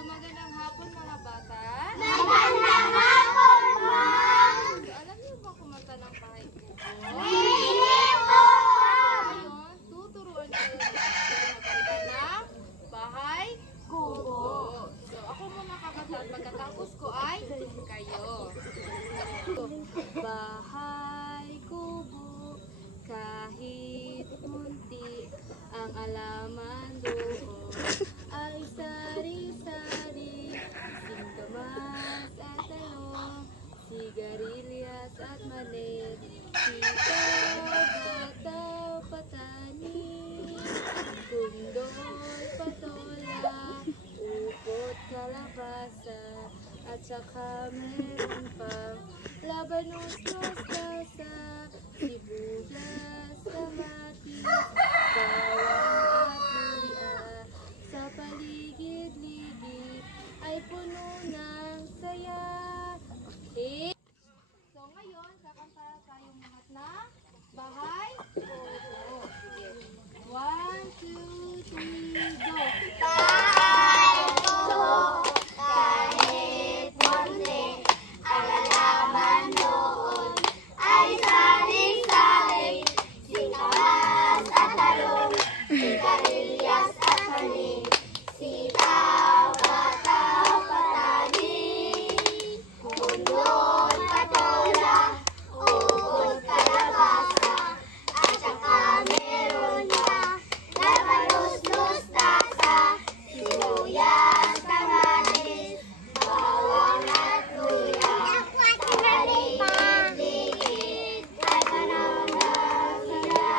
So magandang hapon mga bata. Magandang hapon, Ma'am! So, alam niyo ba kumanta ng Bahay Kubo? Hindi po! Ngayon, tuturuan kayo ng kumanta ng Bahay Kubo. So ako muna kakanta at pagkatapos ko ay kayo. So, Bahay Kubo, kahit munti ang alaman doon ay sari-sari, singkamas at talong, sigarilyas at mani, sitaw, bataw, patani, kundoy, patola, upot, kalabasa, at saka meron pang labanos, mustasa, sibuyas, kamatis, bawang at luya. Sa paligid-ligid ay puno ng saya. Okay? So ngayon, kakanta tayong lahat na Bahay Kubo. Sige. 1, 2, 3, go! Bahay Kubo, kahit munti ang alaman doon ay sari-sari, singkamas at talong, sigarilyas at mani, sitaw, bataw, patani, kundoy, patola, upot, kalabasa, at saka meron pa labanos, mustasa, sibuyas, kamatis, bawang at luya. Sa paligid-ligid ay panahon ng saya.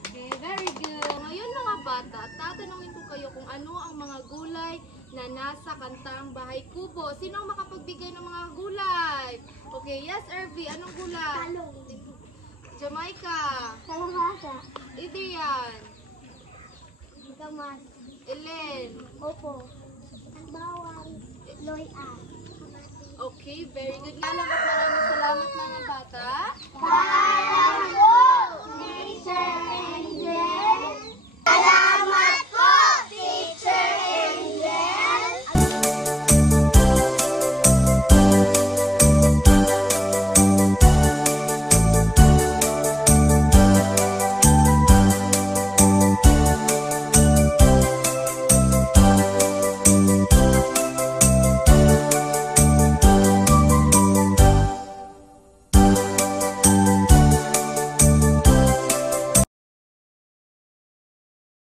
Okay, very good. Ngayon mga bata, tatanungin ko kayo kung ano ang mga gulay na nasa kantang Bahay Kubo. Sino ang makapagbigay ng mga gulay? Okay, yes, Irvy. Anong gulay? Talong, Jamaica. kalabasa, Adrian. singkamas, Ellen. opo, bawang, loya. Okay, very good. Maraming salamat mga bata. Paalam po, Mr.